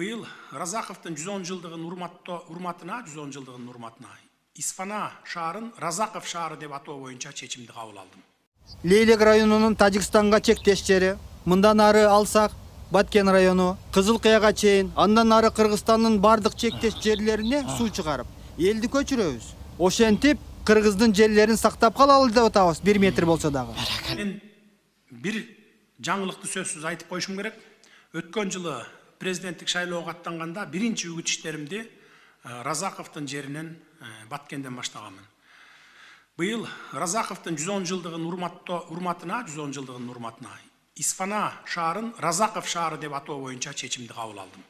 Быйыл Разаковдун 110 жылдыгын урматына Исфана шаарын Разаков шаары деп атоо боюнча чечимди кабыл алдым. Лейлек районунун Тажикстанга чектеш жери, мындан ары алсак Баткен району, Кызыл Кыяга чейин, андан ары Кыргызстандын бардык чектеш жерлерине суу чыгарып, элди көчүрөбүз. Ошентип Кыргыздын жерлерин сактап калалы деп атабыз, 1 метр болсо дагы. Мен бир жаңылыкты сөзсүз айтып коюшум керек. Өткөн жылы президенттик шайлоого аттанганда биринчи үгүт иштеримди Разаковдун жеринен Баткенден баштаганмын. Быйыл Разаковдун 110 жылдыгын урматына Исфана шаарын Разаков шаары деп атоо боюнча чечимди кабыл алдым.